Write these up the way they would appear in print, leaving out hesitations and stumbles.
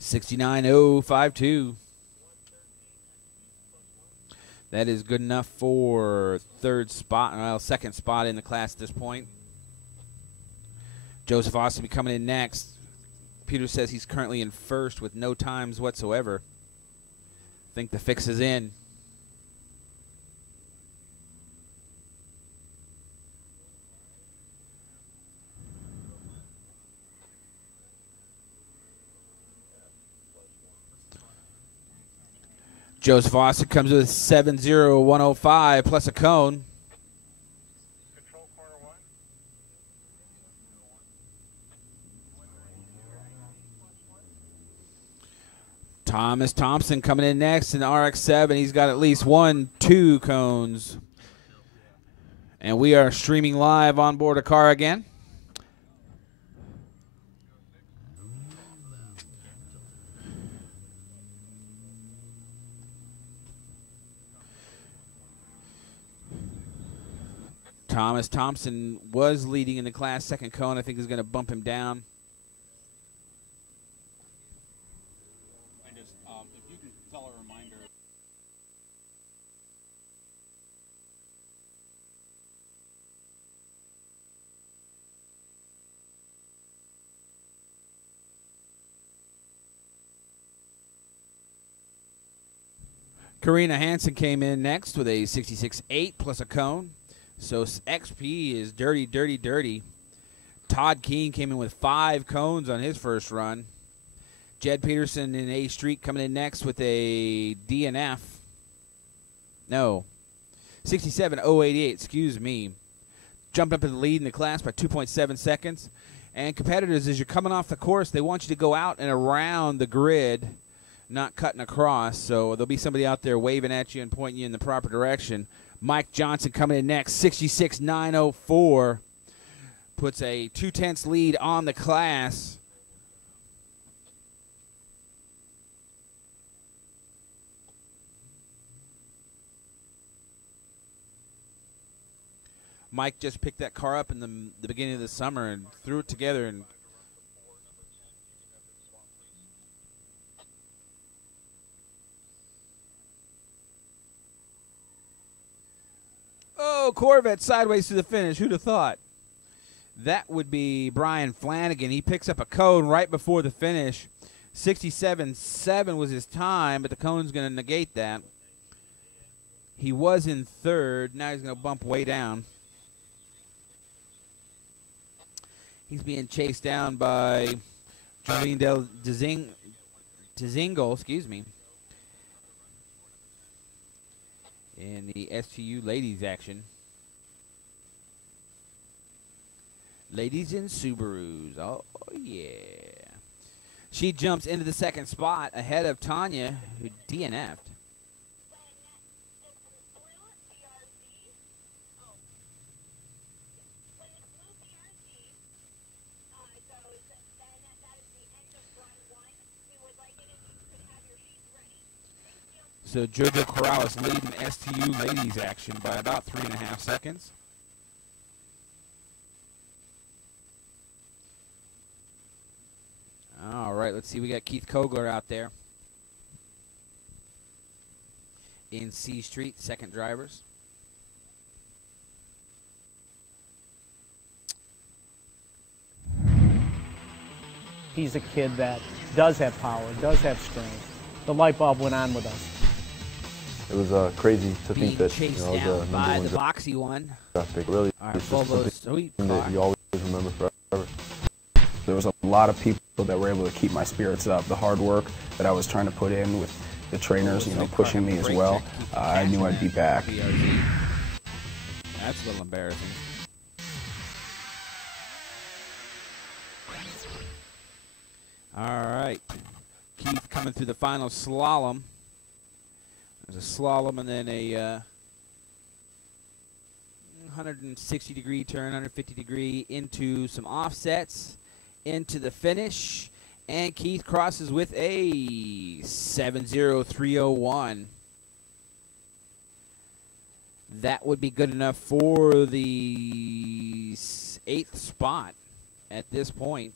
69.052. That is good enough for second spot in the class at this point. Joseph Ostomy coming in next. Peter says he's currently in first with no times whatsoever. I think the fix is in. Joseph Austin comes with 7.0105 plus a cone. Control corner 1. Thomas Thompson coming in next in the RX-7. He's got at least 2 cones. And we are streaming live on board a car again. Thomas Thompson was leading in the class. Second cone, I think, is going to bump him down. And just, if you can tell a reminder. Karina Hansen came in next with a 66.8 plus a cone. So XP is dirty, dirty, dirty. Todd Keene came in with 5 cones on his first run. Jed Peterson in A Street coming in next with a DNF. No, 67.088, excuse me. Jumped up in the lead in the class by 2.7 seconds. And competitors, as you're coming off the course, they want you to go out and around the grid, not cutting across. So there'll be somebody out there waving at you and pointing you in the proper direction. Mike Johnson coming in next, 66.904. Puts a 2/10 lead on the class. Mike just picked that car up in the beginning of the summer and threw it together. And oh, Corvette sideways to the finish. Who'd have thought? That would be Brian Flanagan. He picks up a cone right before the finish. 67.7 was his time, but the cone's going to negate that. He was in third. Now he's going to bump way down. He's being chased down by Jolene Del Dezingle, excuse me, in the STU ladies action. Ladies in Subarus. Oh, yeah. She jumps into the second spot ahead of Tanya, who DNF'd. So Jojo Corrales leading STU ladies action by about 3.5 seconds. All right, let's see. We got Keith Kogler out there in C Street, second drivers. He's a kid that does have power, does have strength. The light bulb went on with us. It was crazy to think that chased I was down by number the one boxy one. draft pick. Really, All right, it's just Volvo something sweet car. that you always remember forever. There was a lot of people that were able to keep my spirits up. The hard work that I was trying to put in with the trainers, pushing me as well. I knew I'd be back. That's a little embarrassing. All right. Keith coming through the final slalom. There's a slalom and then a 160-degree turn, 150-degree into some offsets, into the finish. And Keith crosses with a 7.0301. That would be good enough for the 8th spot at this point.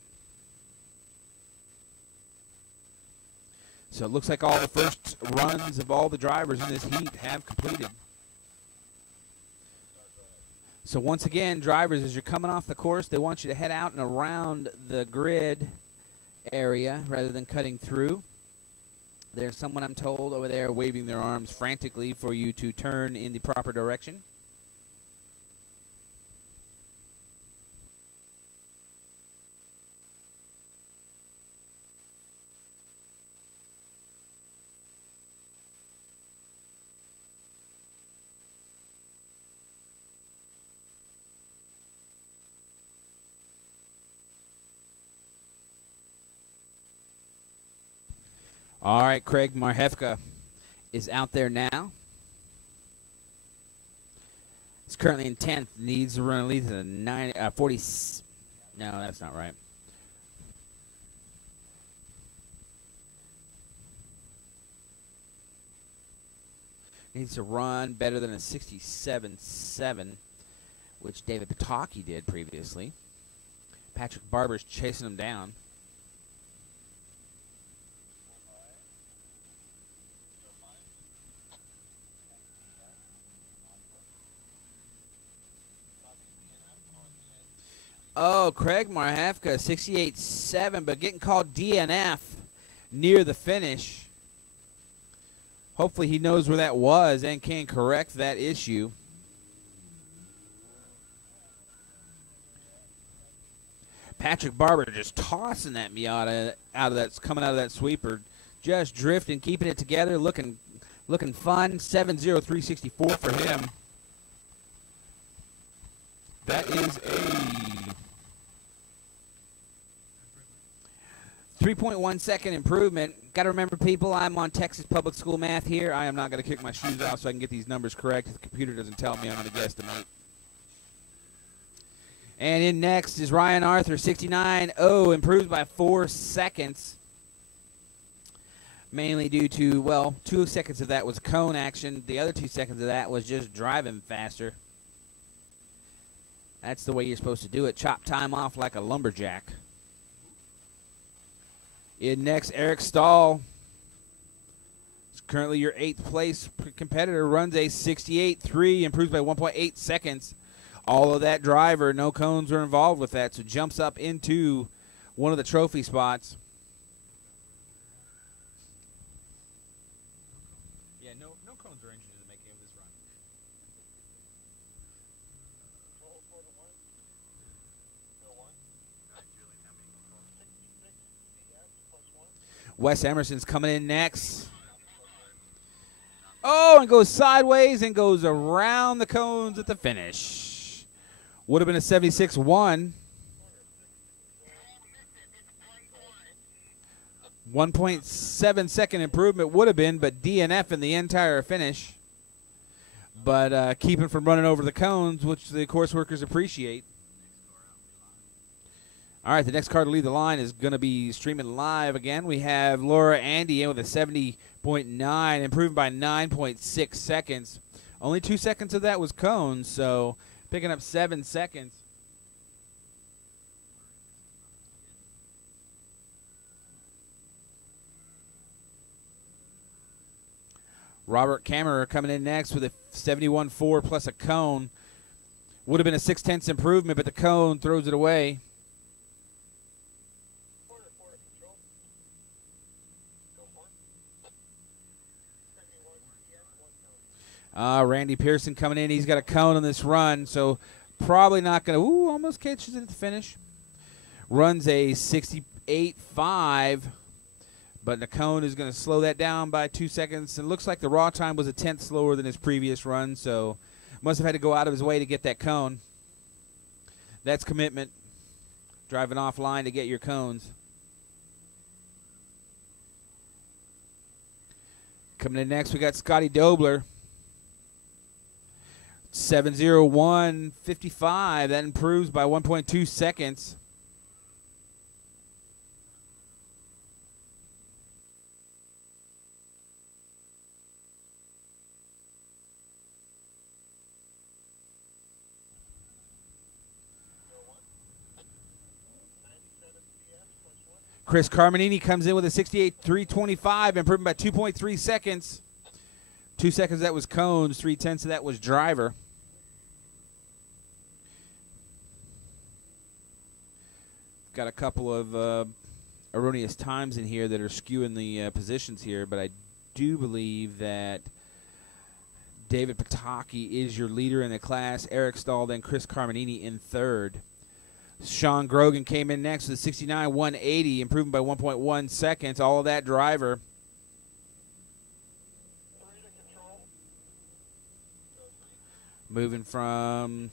So it looks like all the first runs of all the drivers in this heat have completed. So once again, drivers, as you're coming off the course, they want you to head out and around the grid area rather than cutting through. There's someone, I'm told, over there waving their arms frantically for you to turn in the proper direction. All right, Craig Marhefka is out there now. He's currently in 10th. Needs to run at least a 40. No, that's not right. Needs to run better than a 67.7, which David Pataki did previously. Patrick Barber's chasing him down. Oh, Craig Marhefka, 68.7, but getting called DNF near the finish. Hopefully he knows where that was and can correct that issue. Patrick Barber just tossing that Miata coming out of that sweeper, just drifting, keeping it together, looking fun. 7.03.64 for him. That is a 3.1 second improvement. Got to remember, people, I'm on Texas Public School math here. I am not going to kick my shoes off so I can get these numbers correct. If the computer doesn't tell me, I'm going to guesstimate. And in next is Ryan Arthur, 69.0, improved by 4 seconds. Mainly due to, well, 2 seconds of that was cone action. The other 2 seconds of that was just driving faster. That's the way you're supposed to do it. Chop time off like a lumberjack. In next, Eric Stahl. He's currently your 8th place competitor. Runs a 68.3, improves by 1.8 seconds. All of that driver, no cones were involved with that, so jumps up into one of the trophy spots. Yeah, no cones or engines in the making of this run. Wes Emerson's coming in next. Oh, and goes sideways and goes around the cones at the finish. Would have been a 76.1. 1.7 second improvement would have been, but DNF in the entire finish. But keeping from running over the cones, which the course workers appreciate. All right, the next car to lead the line is going to be streaming live again. We have Laura Andy in with a 70.9, improved by 9.6 seconds. Only 2 seconds of that was cones, so picking up 7 seconds. Robert Kammerer coming in next with a 71.4 plus a cone. Would have been a 0.6 improvement, but the cone throws it away. Randy Pearson coming in. He's got a cone on this run, so probably not going to. Ooh, almost catches it at the finish. Runs a 68.5, but the cone is going to slow that down by 2 seconds. And it looks like the raw time was a 1/10 slower than his previous run, so must have had to go out of his way to get that cone. That's commitment. Driving offline to get your cones. Coming in next, we got Scotty Dobler. 7.01.55. That improves by 1.2 seconds. Chris Carminini comes in with a 68.325, improving by 2.3 seconds. 2 seconds that was Cones, 3/10 of that was Driver. Got a couple of erroneous times in here that are skewing the positions here, but I do believe that David Pataki is your leader in the class. Eric Stahl, then Chris Carminini in third. Sean Grogan came in next with 69.180, improving by 1.1 seconds. All of that Driver. Moving from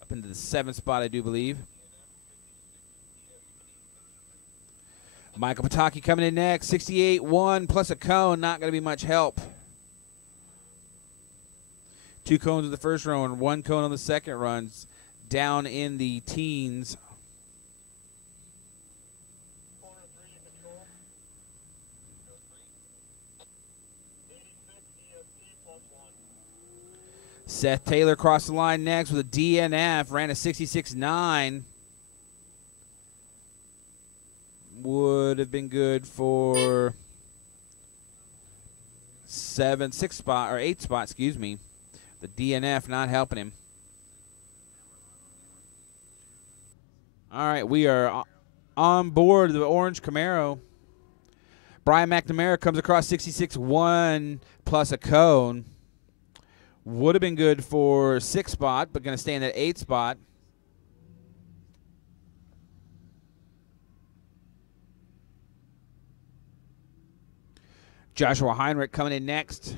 up into the 7th spot, I do believe. Michael Pataki coming in next, 68.1 plus a cone. Not going to be much help. 2 cones of the first run and 1 cone on the second runs. Down in the teens. Seth Taylor crossed the line next with a DNF, ran a 66.9. Would have been good for 8th spot, excuse me. The DNF not helping him. All right, we are on board the orange Camaro. Brian McNamara comes across 66.1 plus a cone. Would have been good for 6th spot, but going to stay in that 8th spot. Joshua Heinrich coming in next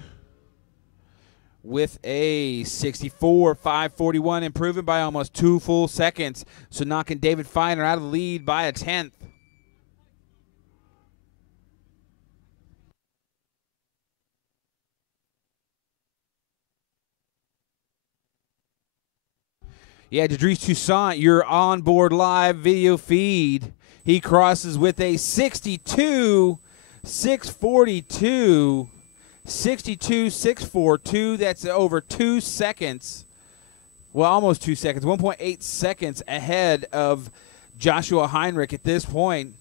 with a 64.541, improving by almost 2 full seconds. So knocking David Feiner out of the lead by a 10th. Yeah, Dedrice Toussaint, your onboard live video feed. He crosses with a 62.642. 62.642. That's over 2 seconds. Well, almost 2 seconds. 1.8 seconds ahead of Joshua Heinrich at this point.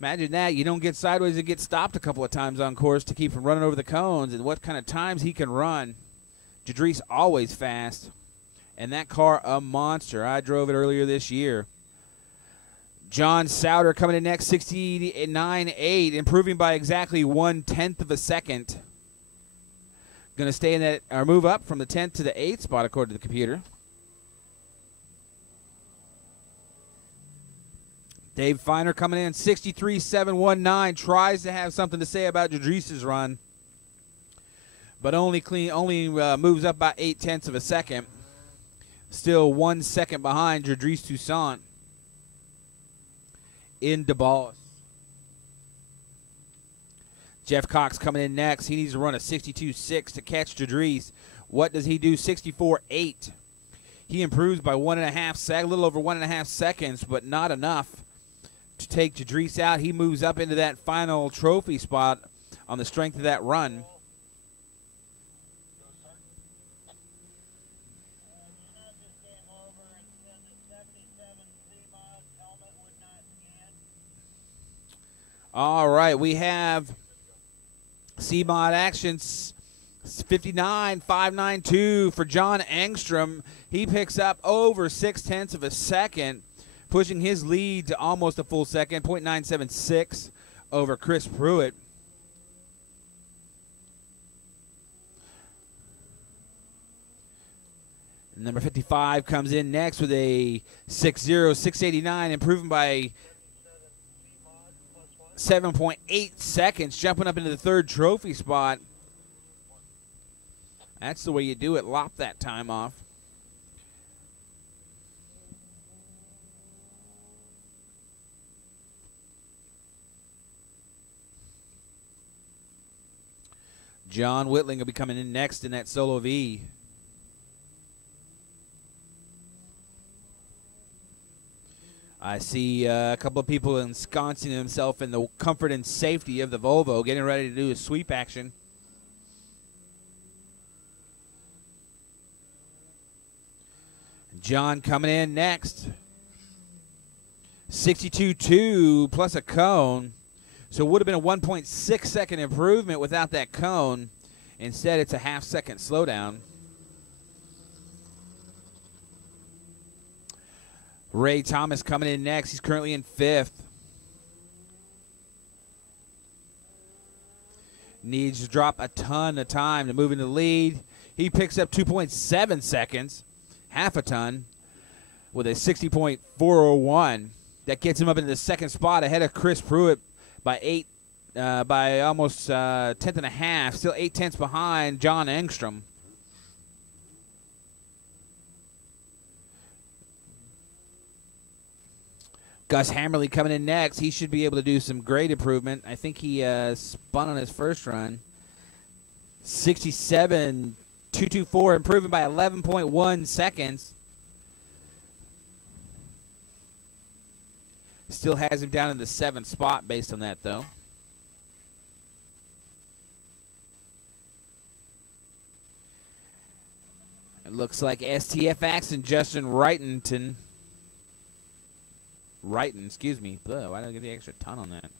Imagine that. You don't get sideways and get stopped a couple of times on course to keep from running over the cones, and what kind of times he can run. Dedrice always fast. And that car, a monster. I drove it earlier this year. John Souter coming in next, 69.8, improving by exactly 1/10 of a second. Going to stay in that, or move up from the 10th to the 8th spot, according to the computer. Dave Feiner coming in, 63.719, tries to have something to say about Dedrice's run, but only moves up by 0.8 of a second. Still 1 second behind Dedrice Toussaint in DeBoss. Jeff Cox coming in next. He needs to run a 62.6 to catch Dedrice. What does he do? 64.8. He improves by a little over 1.5 seconds, but not enough to take Dedrice out. He moves up into that final trophy spot on the strength of that run. All right, we have CMOD actions, 59.592 for John Engstrom. He picks up over 0.6 of a second, pushing his lead to almost a full second, 0.976 over Chris Pruitt. Number 55 comes in next with a 6.0689, improving by 7.8 seconds, jumping up into the 3rd trophy spot. That's the way you do it. Lop that time off. John Whitling will be coming in next in that solo V. I see a couple of people ensconcing themselves in the comfort and safety of the Volvo, getting ready to do a sweep action. John coming in next. 62.2 plus a cone. So it would have been a 1.6 second improvement without that cone. Instead, it's a half-second slowdown. Ray Thomas coming in next. He's currently in 5th. Needs to drop a ton of time to move into the lead. He picks up 2.7 seconds, half a ton, with a 60.401. That gets him up into the 2nd spot ahead of Chris Pruitt by by almost tenth and a half. Still 8 tenths behind John Engstrom. Gus Hammerly coming in next. He should be able to do some great improvement. I think he spun on his first run. 67.224, improving by 11.1 seconds. Still has him down in the 7th spot based on that, though. It looks like STFX and Justin Wrighton, excuse me. Ugh, why did I get the extra ton on that?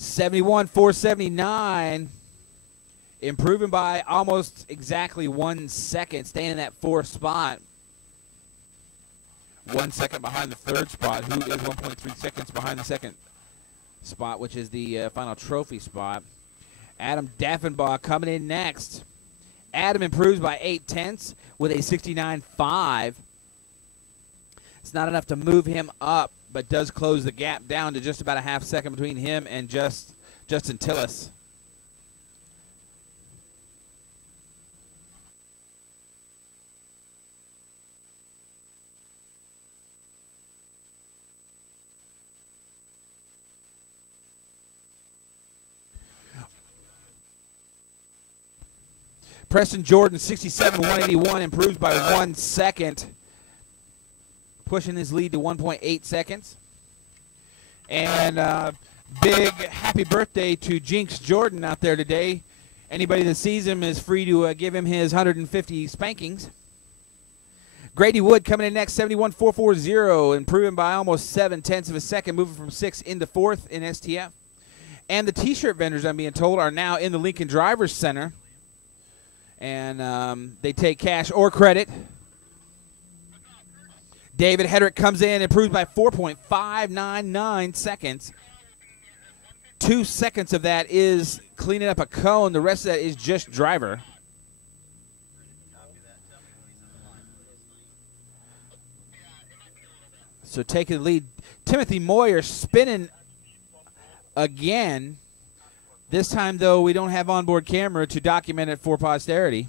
71.479, improving by almost exactly 1 second, staying in that 4th spot. 1 second behind the 3rd spot, who is 1.3 seconds behind the 2nd spot, which is the final trophy spot. Adam Daffenbaugh coming in next. Adam improves by 8 tenths with a 69.5. It's not enough to move him up, but does close the gap down to just about a half second between him and Justin Tillis. Preston Jordan, 67.181, improves by 1 second, pushing his lead to 1.8 seconds. And big happy birthday to Jinx Jordan out there today. Anybody that sees him is free to give him his 150 spankings. Grady Wood coming in next, 71.440, improving by almost 7 tenths of a second, moving from 6th into 4th in STF. And the T-shirt vendors, I'm being told, are now in the Lincoln Drivers Center. And they take cash or credit. David Hedrick comes in, improves by 4.599 seconds. 2 seconds of that is cleaning up a cone. The rest of that is just driver. So taking the lead. Timothy Moyer spinning again. This time, though, we don't have onboard camera to document it for posterity.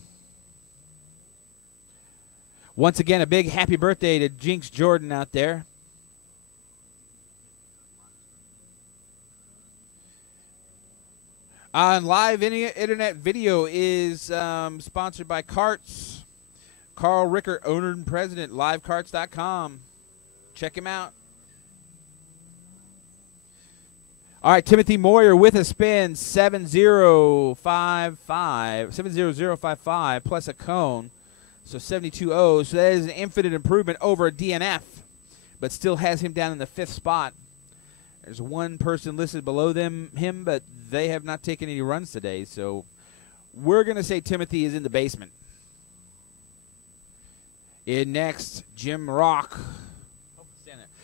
Once again, a big happy birthday to Jinx Jordan out there. On live internet video is sponsored by Carts. Carl Rickert, owner and president, livecarts.com. Check him out. All right, Timothy Moyer with a spin, 70055 plus a cone, so 72.0. So that is an infinite improvement over a DNF, but still has him down in the 5th spot. There's one person listed below him, but they have not taken any runs today, so we're going to say Timothy is in the basement. In next, Jim Rock.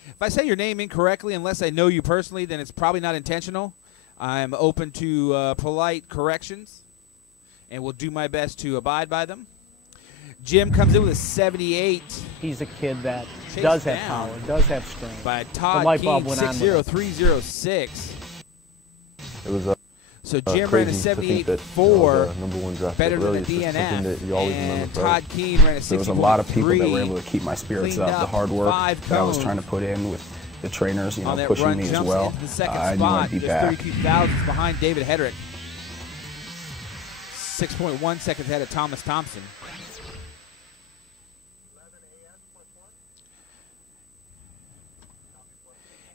If I say your name incorrectly, unless I know you personally, then it's probably not intentional. I'm open to polite corrections, and will do my best to abide by them. Jim comes in with a 78. He's a kid that does have power, does have strength. By Todd King, 60306. It was so Jim ran a 78.4, better than a DNF, and Todd Keene ran a 63.3. There was a lot of people that were able to keep my spirits up. The hard work that I was trying to put in with the trainers, you know, pushing me as well. I knew I'd be back. 32 thousandths behind David Hedrick. 6.1 seconds ahead of Thomas Thompson.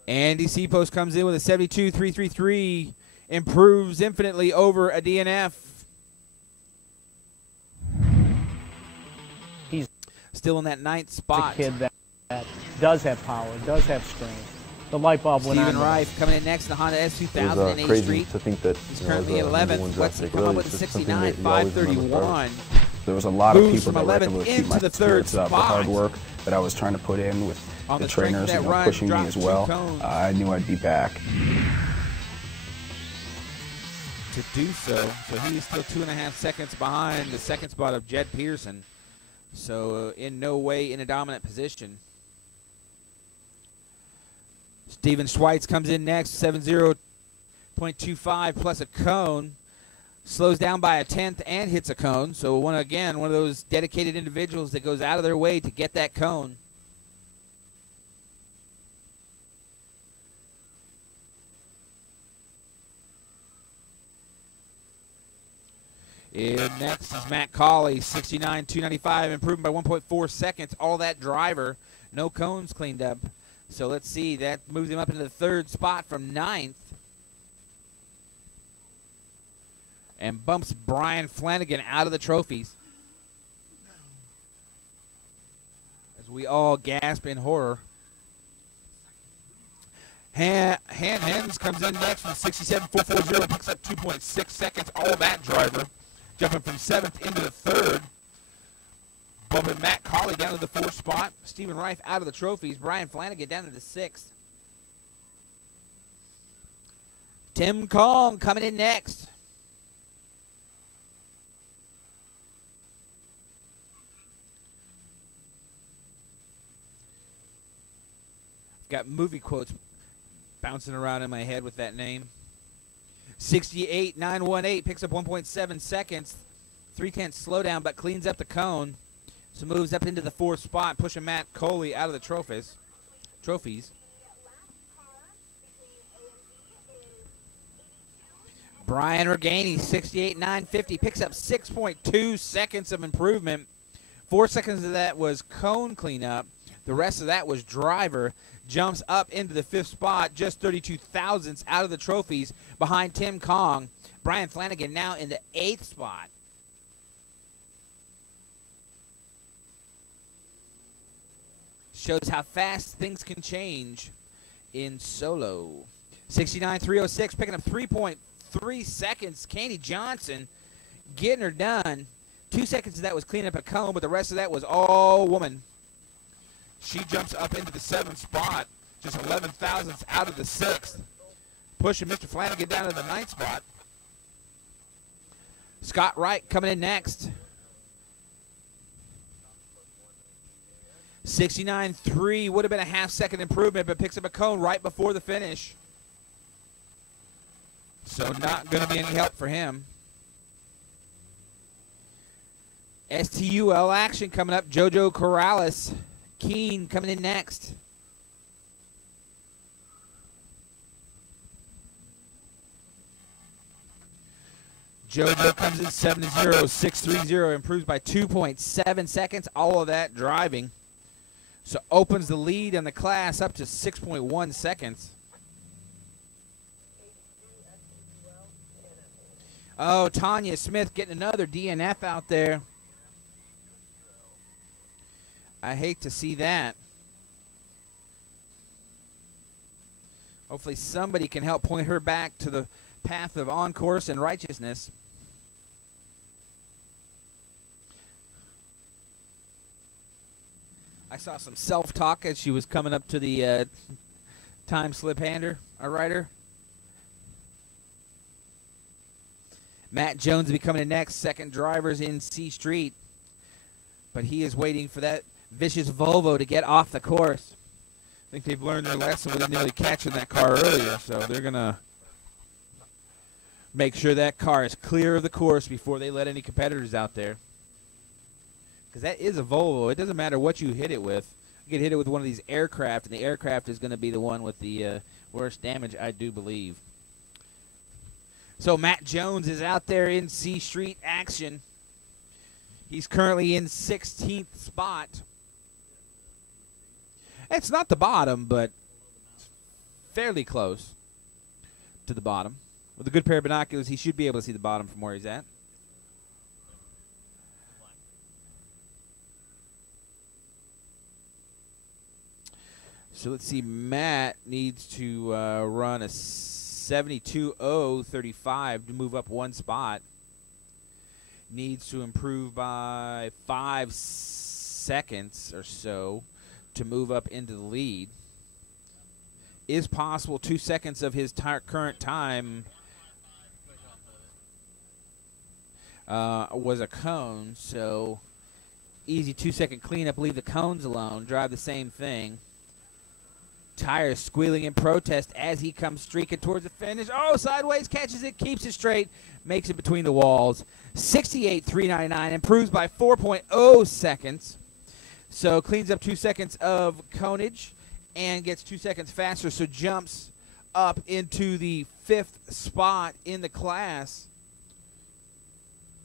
Andy Seapost comes in with a 72.333. Improves infinitely over a DNF. He's still in that 9th spot. A kid that does have power, does have strength. The light bulb went on. Stephen Reif coming in next in the Honda It S2000 was in A crazy Street. to think that He's you know, currently as at a number 11th. one What's draft he pick, come up really, with? it's A just something that 69, you always remember 531. There was a lot of Moves people from that were 11th able to keep into my the third spirits up. The spot. hard work that I was trying to put in with On the the strength of trainers, that you know, run, pushing me dropped as 2 well. cones. I knew I'd be back. To do so. So he is still 2.5 seconds behind the second spot of Jed Pearson. So in no way in a dominant position. Steven Schweitz comes in next, 70.25 plus a cone. Slows down by a tenth and hits a cone. So one of those dedicated individuals that goes out of their way to get that cone. And next is Matt Colley, 69.295, improving by 1.4 seconds. All that driver, no cones cleaned up. So let's see, that moves him up into the third spot from 9th. And bumps Brian Flanagan out of the trophies. As we all gasp in horror. Hens comes in next from 67.440, picks up 2.6 seconds. All that driver. Jumping from 7th into the 3rd. Bumping Matt Colley down to the 4th spot. Stephen Reif out of the trophies. Brian Flanagan down to the 6th. Tim Kong coming in next. Got movie quotes bouncing around in my head with that name. 68.918, picks up 1.7 seconds. 3/10 slowdown, but cleans up the cone. So moves up into the 4th spot, pushing Matt Coley out of the trophies. Brian Reganey, 68.950, picks up 6.2 seconds of improvement. 4 seconds of that was cone cleanup. The rest of that was driver. Jumps up into the 5th spot, just 32 thousandths out of the trophies behind Tim Kong. Brian Flanagan now in the 8th spot. Shows how fast things can change in solo. 69.306, picking up 3.3 seconds. Candy Johnson getting her done. 2 seconds of that was cleaning up a cone, but the rest of that was all woman. She jumps up into the 7th spot, just 11 thousandths out of the 6th. Pushing Mr. Flanagan down to the 9th spot. Scott Wright coming in next. 69.3 would have been a half-second improvement, but picks up a cone right before the finish. So not going to be any help for him. STUL action coming up. JoJo Corrales. Keene coming in next. JoJo comes in 70.630, improves by 2.7 seconds. All of that driving. So opens the lead in the class up to 6.1 seconds. Oh, Tanya Smith getting another DNF out there. I hate to see that. Hopefully somebody can help point her back to the path of on-course and righteousness. I saw some self-talk as she was coming up to the time slip writer. Matt Jones will be coming in next. Second driver's in C Street. But he is waiting for that vicious Volvo to get off the course. I think they've learned their lesson with nearly catching that car earlier, so they're going to make sure that car is clear of the course before they let any competitors out there. Because that is a Volvo. It doesn't matter what you hit it with. You can hit it with one of these aircraft, and the aircraft is going to be the one with the worst damage, I do believe. So Matt Jones is out there in C Street action. He's currently in 16th spot. It's not the bottom, but fairly close to the bottom. With a good pair of binoculars, he should be able to see the bottom from where he's at. So let's see. Matt needs to run a 72.035 to move up one spot. Needs to improve by 5 seconds or so to move up into the lead. Is possible. 2 seconds of his current time was a cone, so easy 2-second cleanup. Leave the cones alone. Drive the same thing. Tires squealing in protest as he comes streaking towards the finish. Oh, sideways, catches it, keeps it straight, makes it between the walls. 68.399, improves by 4.0 seconds. So cleans up 2 seconds of conage and gets 2 seconds faster, so jumps up into the 5th spot in the class,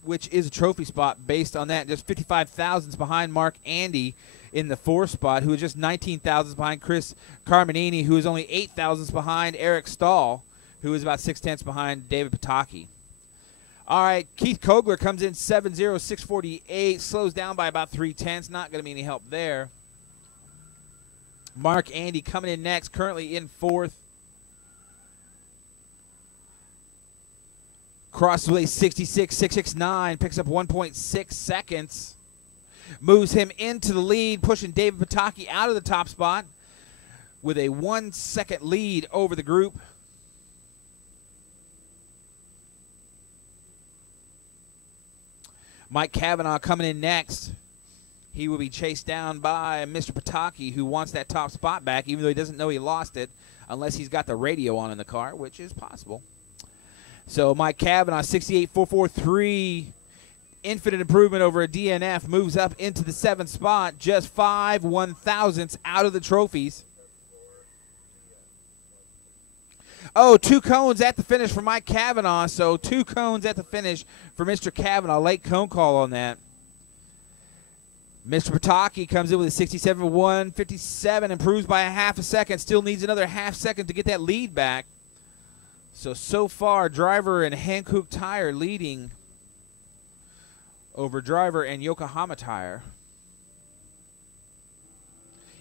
which is a trophy spot based on that. Just 55 thousandths behind Mark Andy in the 4th spot, who is just 19 thousandths behind Chris Carminini, who is only 8 thousandths behind Eric Stahl, who is about 6/10 behind David Pataki. All right, Keith Kogler comes in 7.0648, slows down by about 3/10. Not going to be any help there. Mark Andy coming in next, currently in 4th. Crossway 66.669, picks up 1.6 seconds. Moves him into the lead, pushing David Pataki out of the top spot with a 1 second lead over the group. Mike Cavanaugh coming in next. He will be chased down by Mr. Pataki, who wants that top spot back, even though he doesn't know he lost it, unless he's got the radio on in the car, which is possible. So Mike Cavanaugh, 68.443, infinite improvement over a DNF, moves up into the 7th spot, just 5 1/1000ths out of the trophies. Oh, 2 cones at the finish for Mike Cavanaugh, so 2 cones at the finish for Mr. Cavanaugh. Late cone call on that. Mr. Pataki comes in with a 67.157, improves by a half a second, still needs another half second to get that lead back. So far, driver and Hankook Tire leading over driver and Yokohama Tire.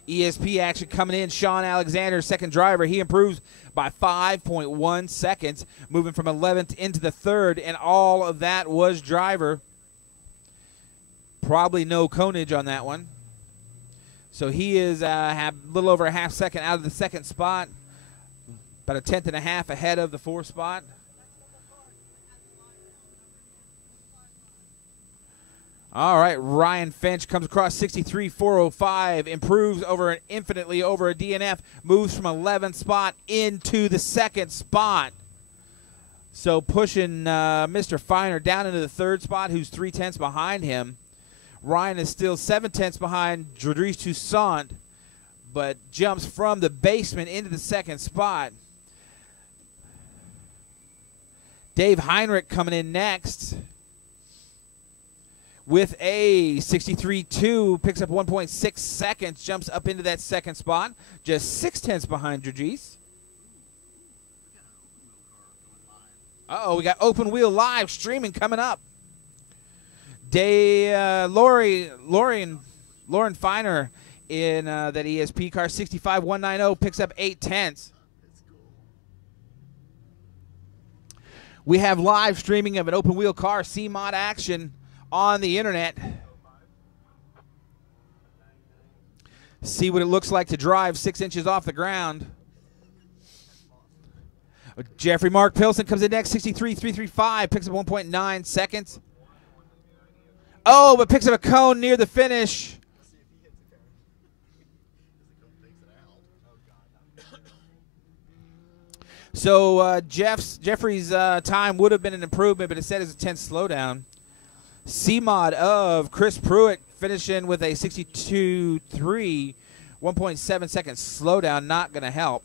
ESP action coming in. Sean Alexander, second driver. He improves by 5.1 seconds, moving from 11th into the 3rd, and all of that was driver. Probably no conage on that one. So he is a little over a half second out of the 2nd spot, about a 10th and a half ahead of the 4th spot. All right, Ryan Finch comes across 63.405, improves infinitely over a DNF, moves from 11th spot into the 2nd spot. So pushing Mr. Feiner down into the 3rd spot, who's 3/10 behind him. Ryan is still 7/10 behind Jodrice Toussaint, but jumps from the basement into the 2nd spot. Dave Heinrich coming in next with a 63.2, picks up 1.6 seconds, jumps up into that 2nd spot, just 6/10 behind Jodrice. Uh-oh, we got Open Wheel Live streaming coming up. Lauren Feiner in that ESP car, 65.190, picks up 8/10. We have live streaming of an open wheel car C-Mod action on the internet. See what it looks like to drive 6 inches off the ground. Jeffrey Mark Pilson comes in next, 63.335, picks up 1.9 seconds. Oh, but picks up a cone near the finish. So Jeffrey's time would have been an improvement, but instead is a 10th slowdown. C-Mod of Chris Pruitt finishing with a 62.3, 1.7 second slowdown, not going to help.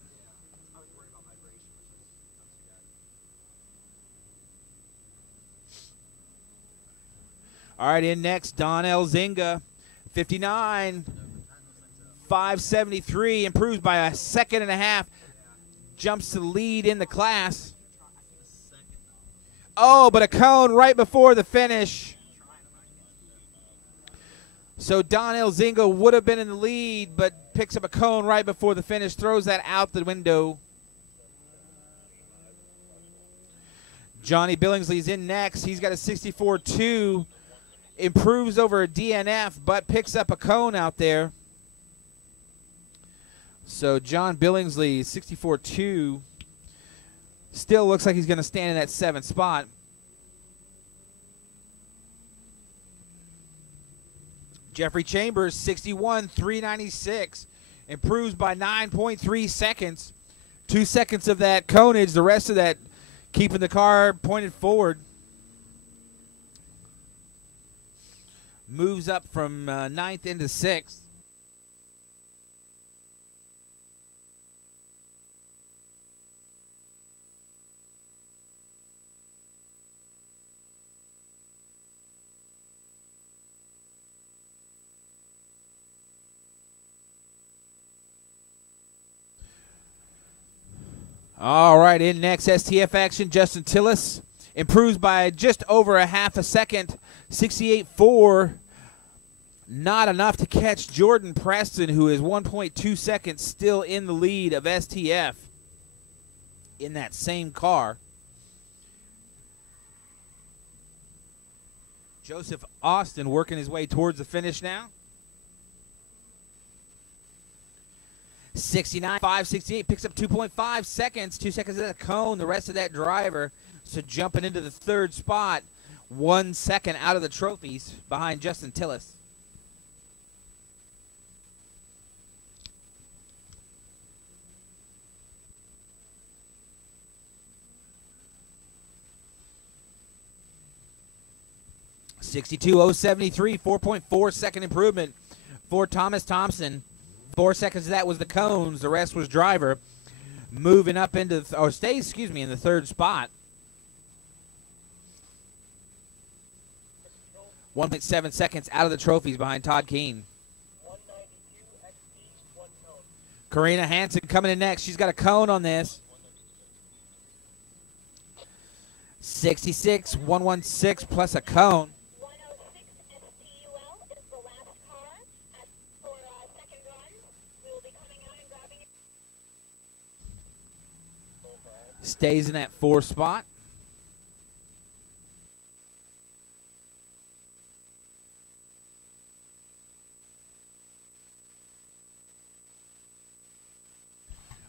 All right, in next, Don Elzinga, 59.573, improves by a second and a half, jumps to the lead in the class. Oh, but a cone right before the finish. So Don Elzingo would have been in the lead, but picks up a cone right before the finish, throws that out the window. Johnny Billingsley's in next. He's got a 64.2, improves over a DNF, but picks up a cone out there. So John Billingsley, 64.2, still looks like he's going to stand in that 7th spot. Jeffrey Chambers, 61.396, improves by 9.3 seconds. 2 seconds of that coneage, the rest of that keeping the car pointed forward. Moves up from 9th into 6th. All right, in next, STF action, Justin Tillis improves by just over a half a second, 68.4. Not enough to catch Jordan Preston, who is 1.2 seconds still in the lead of STF in that same car. Joseph Austin working his way towards the finish now. 69.568, picks up 2.5 seconds, 2 seconds of the cone, the rest of that driver. So jumping into the 3rd spot, 1 second out of the trophies behind Justin Tillis. $62.073, 4.4 second improvement for Thomas Thompson. 4 seconds of that was the cones. The rest was driver. Moving up into, or stays, excuse me, in the 3rd spot. 1.7 seconds out of the trophies behind Todd Keene. 192 XP, 1 cone. Karina Hansen coming in next. She's got a cone on this. 66.116 plus a cone. 106 STUL is the last car for second run. We will be coming out and grabbing it. Stays in that 4th spot.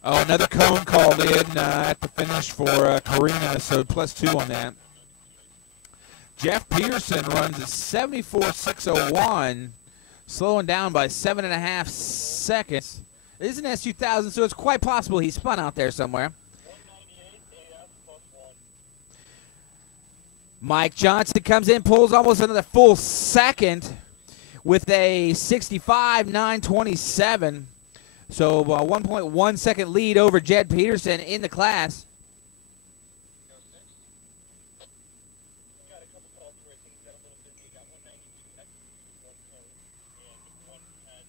Oh, another cone called in at the finish for Karina, so +2 on that. Jeff Peterson runs at 74.601, slowing down by 7.5 seconds. It is an S2000, so it's quite possible he spun out there somewhere. 198 AF +1. Mike Johnson comes in, pulls almost another full second with a 65.927. So 1.1 second lead over Jed Peterson in the class. Got a couple calls where things got a little busy. Got 192 XP, 1 cone, and 110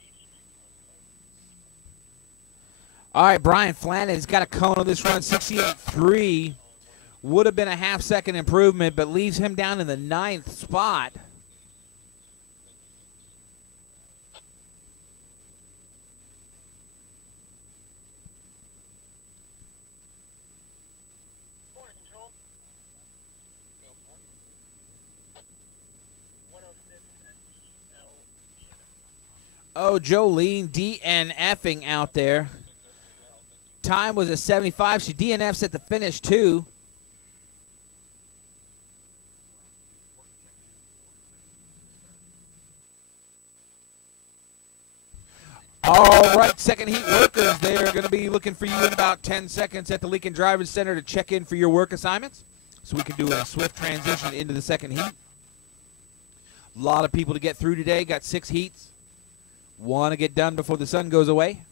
H Street, 1 cone. All right, Brian Flanagan's got a cone on this run, 68.3. Would have been a half-second improvement, but leaves him down in the 9th spot. Forward control. Go for it. 106 STL. Oh, Jolene DNFing out there. Time was a 75. She DNFs at the finish, too. All right, second heat workers, they are going to be looking for you in about 10 seconds at the Lincoln Driving Center to check in for your work assignments so we can do a swift transition into the second heat. A lot of people to get through today, got 6 heats. Want to get done before the sun goes away.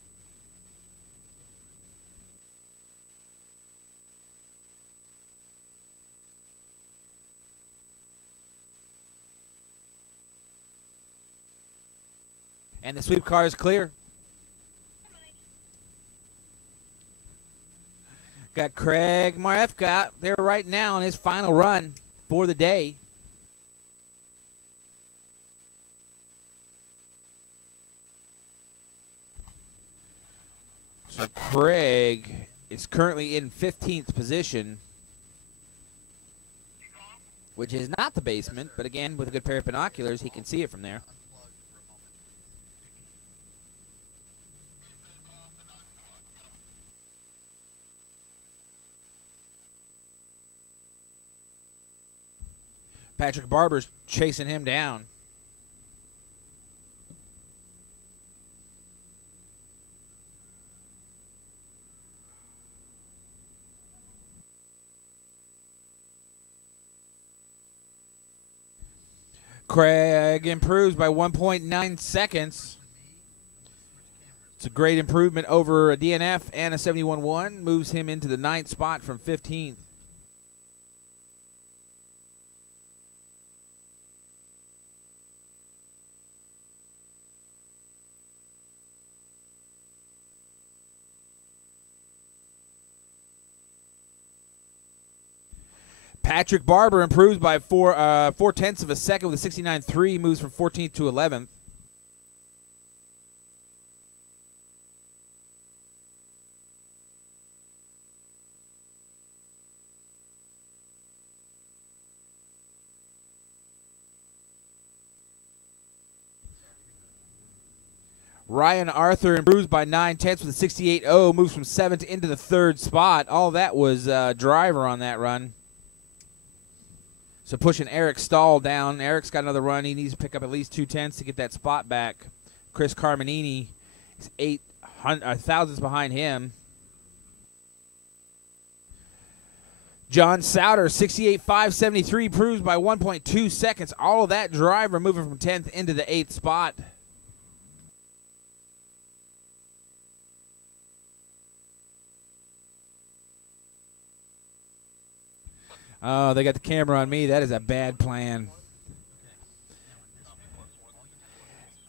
And the sweep car is clear. Got Craig Marefka out there right now on his final run for the day. So Craig is currently in 15th position, which is not the basement, but again, with a good pair of binoculars, he can see it from there. Patrick Barber's chasing him down. Craig improves by 1.9 seconds. It's a great improvement over a DNF and a 71-1. Moves him into the 9th spot from 15th. Patrick Barber improves by 4/10 of a second with a 69.3, moves from 14th to 11th. Ryan Arthur improves by 9/10 with a 68.0, moves from 7th into the 3rd spot. All that was driver on that run. So pushing Eric Stahl down. Eric's got another run. He needs to pick up at least 2/10 to get that spot back. Chris Carminini is 8 thousandths behind him. John Souter, 68.573, improves by 1.2 seconds. All of that driver moving from 10th into the 8th spot. Oh, they got the camera on me. That is a bad plan.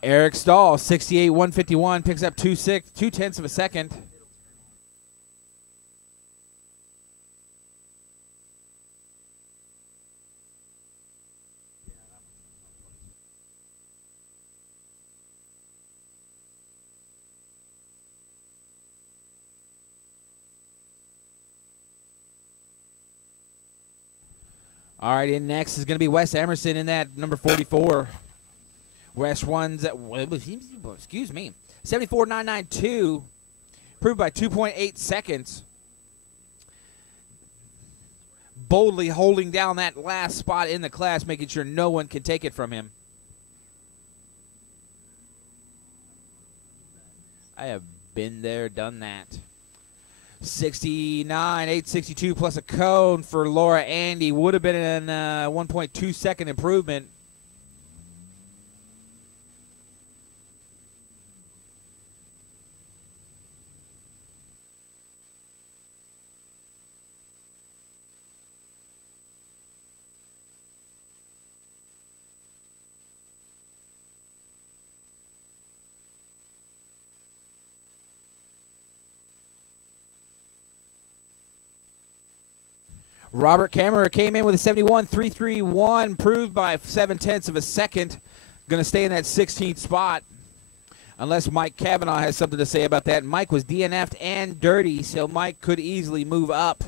Eric Stahl, 68.151, picks up 2/10 of a second. All right, in next is going to be Wes Emerson in that number 44. Wes runs at, excuse me, 74.992, improved by 2.8 seconds. Boldly holding down that last spot in the class, making sure no one can take it from him. I have been there, done that. 69.862 plus a cone for Laura Andy. Would have been a 1.2 second improvement. Robert Kammerer came in with a 71.331, improved by 7/10 of a second. Going to stay in that 16th spot, unless Mike Cavanaugh has something to say about that. Mike was DNF'd and dirty, so Mike could easily move up.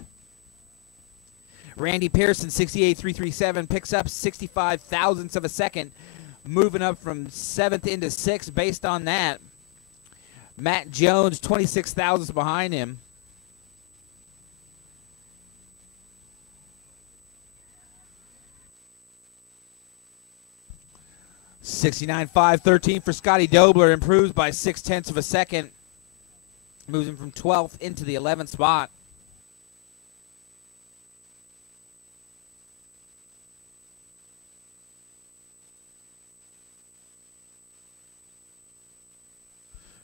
Randy Pearson, 68.337, picks up 65 thousandths of a second, moving up from 7th into 6th based on that. Matt Jones, 26 thousandths behind him. 69.513 for Scotty Dobler, improves by 6/10 of a second, moves him from 12th into the 11th spot.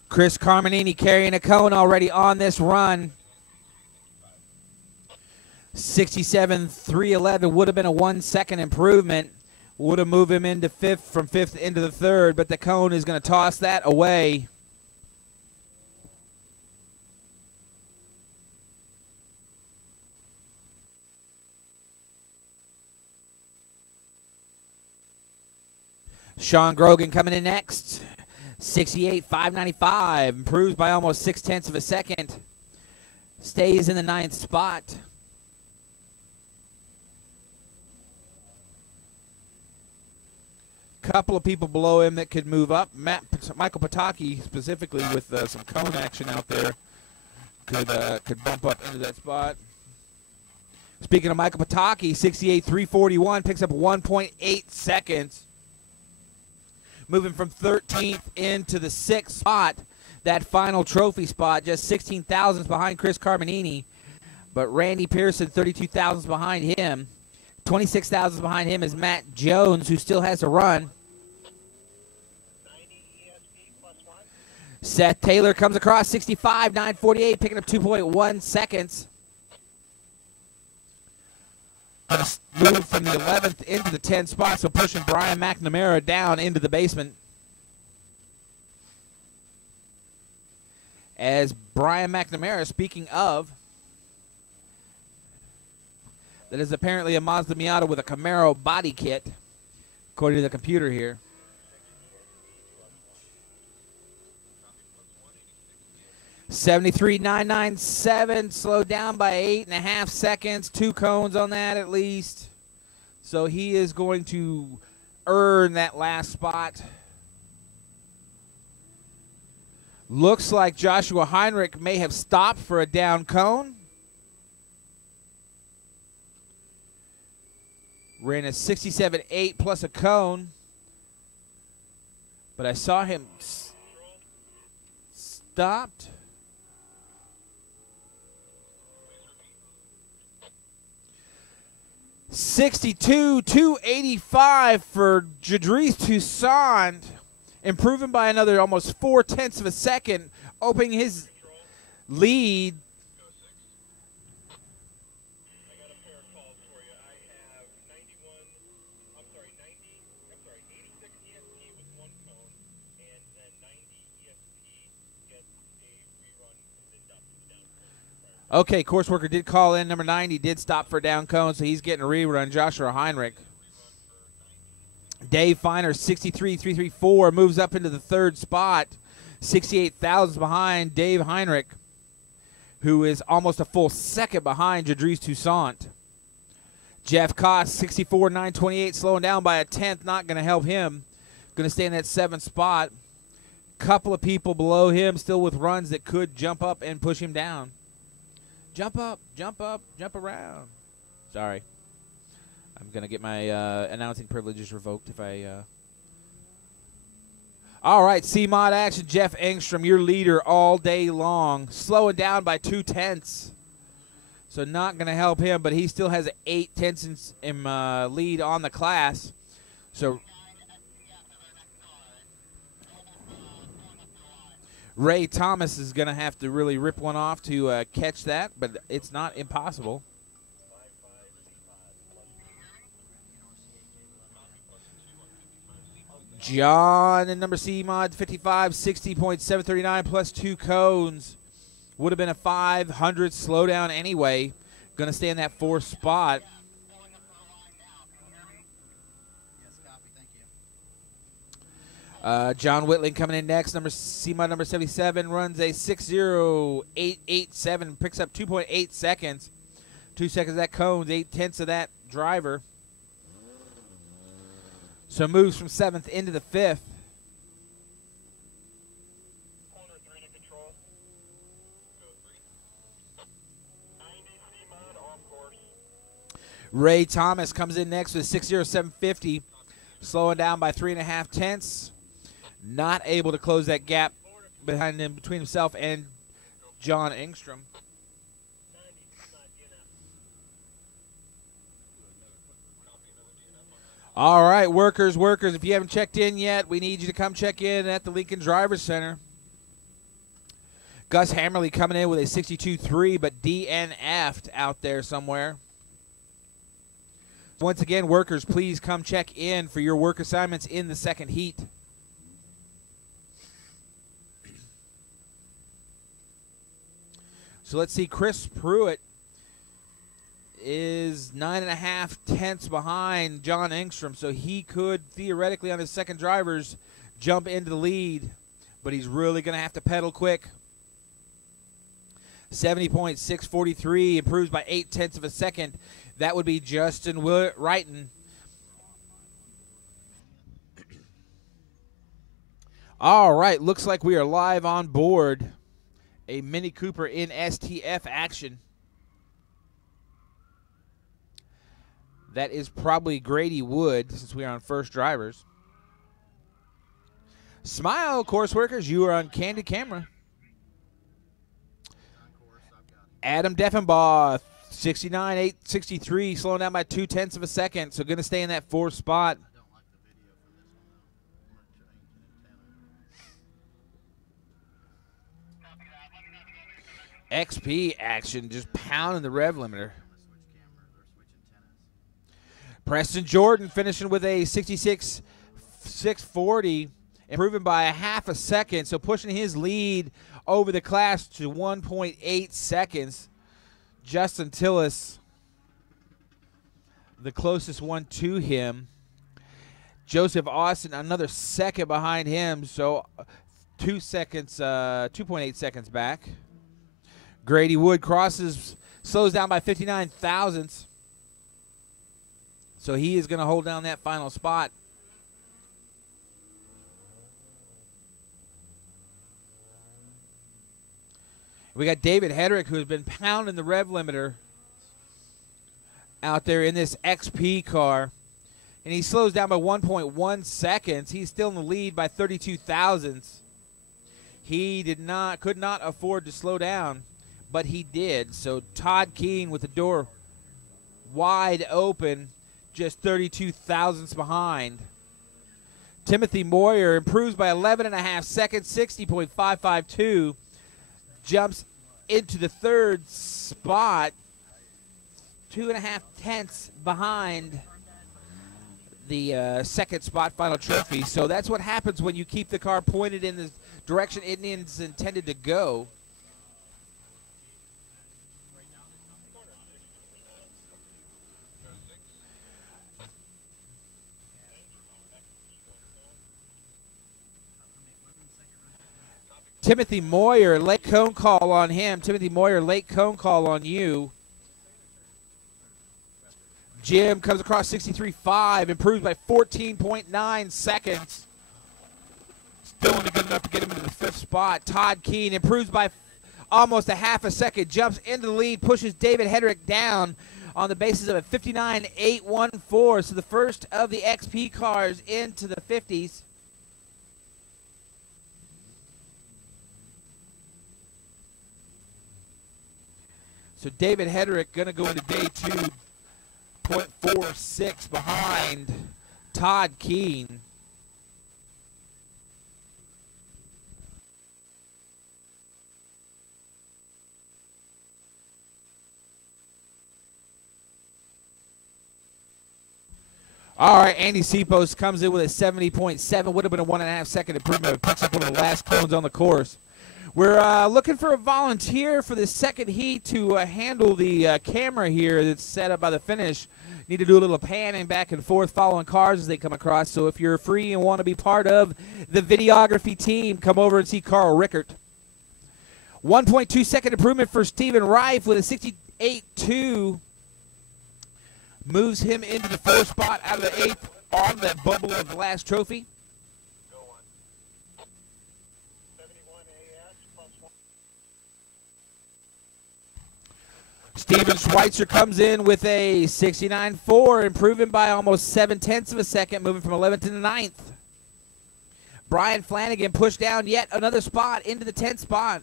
Chris Carminini carrying a cone already on this run. 67.311 would have been a 1 second improvement. Would have moved him into 5th, from 5th into the 3rd, but the cone is going to toss that away. Sean Grogan coming in next. 68.595, improves by almost 0.6 of a second. Stays in the 9th spot. Couple of people below him that could move up. Michael Pataki specifically with some cone action out there could bump up into that spot. Speaking of Michael Pataki, 68.341 picks up 1.8 seconds. Moving from 13th into the 6th spot, that final trophy spot, just 16 thousandths behind Chris Carbonini. But Randy Pearson, 32 thousandths behind him. 26 thousandths behind him is Matt Jones, who still has to run. 90 ESP +1. Seth Taylor comes across 65.948, picking up 2.1 seconds. Moved from the 11th into the 10th spot, so pushing Brian McNamara down into the basement. As Brian McNamara, speaking of, that is apparently a Mazda Miata with a Camaro body kit, according to the computer here. $73.997, slowed down by 8.5 seconds. 2 cones on that at least. So he is going to earn that last spot. Looks like Joshua Heinrich may have stopped for a down cone. Ran a 67.8 plus a cone. But I saw him stopped. 62.285 for Jadrice Toussaint, improving by another almost 0.4 of a second, opening his lead. I got a pair of calls for you. I have 86 ESP with 1 cone, and then 90 ESP gets a rerun and then down to the down cone. Okay, course worker did call in. Number 90 did stop for a down cone, so he's getting a rerun. Joshua Heinrich. Dave Feiner, 63.334, moves up into the 3rd spot. 68 thousandths behind Dave Heinrich, who is almost a full second behind Jadrice Toussaint. Jeff Koss, 64.928, slowing down by a 10th, not going to help him. Going to stay in that 7th spot. Couple of people below him still with runs that could jump up and push him down. Jump up, jump around. Sorry. I'm going to get my announcing privileges revoked if I... All right, C-Mod action. Jeff Engstrom, your leader all day long. Slowing down by 0.2. So not going to help him, but he still has an 0.8 in lead on the class. So... Ray Thomas is going to have to really rip one off to catch that, but it's not impossible. John and number C mod 55, 60.739 plus 2 cones. Would have been a 500 slowdown anyway. Going to stay in that 4th spot. John Whitling coming in next. C-Mod number 77 runs a 60.887, picks up 2.8 seconds. 2 seconds of that cones, 0.8 of that driver. So moves from 7th into the 5th. Corner 3 to control. Go 3. 90 C-Mod off course. Ray Thomas comes in next with 60.750, slowing down by 3.5 tenths. Not able to close that gap behind him, between himself and John Engstrom. 90 C-Mod DNF. All right, workers, if you haven't checked in yet, we need you to come check in at the Lincoln Drivers Center. Gus Hammerly coming in with a 62.3, but DNF'd out there somewhere. Once again, workers, please come check in for your work assignments in the 2nd heat. So let's see, Chris Pruitt is 9.5 tenths behind John Engstrom, so he could theoretically on his second drivers jump into the lead. but he's really going to have to pedal quick. 70.643, improves by 0.8 of a second. That would be Justin Wrighton. All right, looks like we are live on board a Mini Cooper in STF action. That is probably Grady Wood, since we are on first drivers. Smile, course workers, you are on candid camera. Adam Deffenbaugh, 69.863, slowing down by 0.2 of a second, so going to stay in that fourth spot. XP action, just pounding the rev limiter. Preston Jordan finishing with a 66.640, improving by 0.5 second, so pushing his lead over the class to 1.8 seconds. Justin Tillis, the closest one to him. Joseph Austin, another second behind him, so 2 seconds, 2.8 seconds back. Grady Wood slows down by 59 thousandths. So he is going to hold down that final spot. We got David Hedrick, who has been pounding the rev limiter out there in this XP car. And he slows down by 1.1 seconds. He's still in the lead by 32 thousandths. He could not afford to slow down, but he did. So Todd Keene with the door wide open, just 32 thousandths behind. Timothy Moyer improves by 11.5 seconds, 60.552. Jumps into the third spot, 2.5 tenths behind the second spot final trophy. So that's what happens when you keep the car pointed in the direction it is intended to go. Timothy Moyer, late cone call on him. Timothy Moyer, late cone call on you. Jim comes across 63.5, improves by 14.9 seconds. Still only good enough to get him into the fifth spot. Todd Keene improves by almost 0.5 second, jumps into the lead, pushes David Hedrick down on the basis of a 59.814. So the first of the XP cars into the 50s. So David Hedrick going to go into day 2, 0.46 behind Todd Keene. All right, Andy Cepos comes in with a 70.7, would have been a 1.5 second improvement. Picks up one of the last cones on the course. We're looking for a volunteer for the second heat to handle the camera here that's set up by the finish. Need to do a little panning back and forth following cars as they come across. So if you're free and want to be part of the videography team, come over and see Carl Rickert. 1.2 second improvement for Stephen Reif with a 68.2. Moves him into the 4th spot out of the 8th on that bubble of the last trophy. Steven Schweitzer comes in with a 69.4, improving by almost 0.7 of a second, moving from 11th to the 9th. Brian Flanagan pushed down yet another spot into the 10th spot.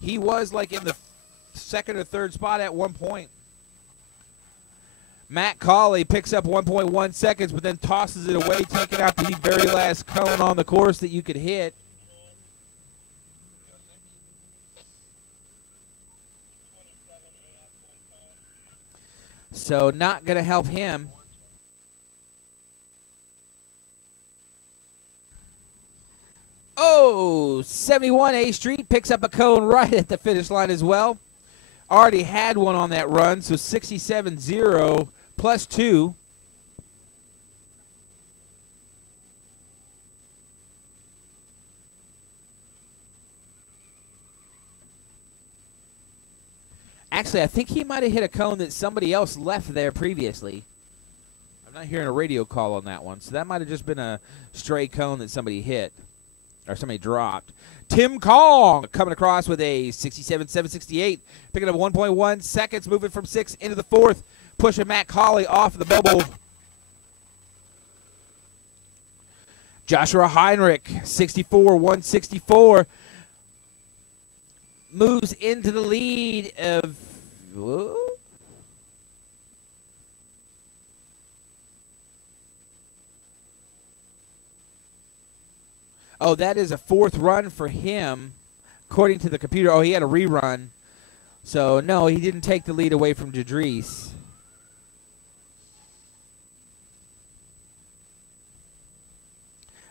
He was like in the 2nd or 3rd spot at one point. Matt Colley picks up 1.1 seconds, but then tosses it away, taking out the very last cone on the course that you could hit. So not going to help him. Oh, 71 A Street picks up a cone right at the finish line as well. Already had one on that run, so 67.0 plus 2. Actually, I think he might have hit a cone that somebody else left there previously. I'm not hearing a radio call on that one, so that might have just been a stray cone that somebody hit or somebody dropped. Tim Kong coming across with a 67.768, picking up 1.1 seconds, moving from 6 into the 4th, pushing Matt Colley off the bubble. Joshua Heinrich, 64.164, moves into the lead of. Whoa. Oh, that is a 4th run for him, according to the computer. Oh, he had a rerun. So, no, he didn't take the lead away from Jadrees.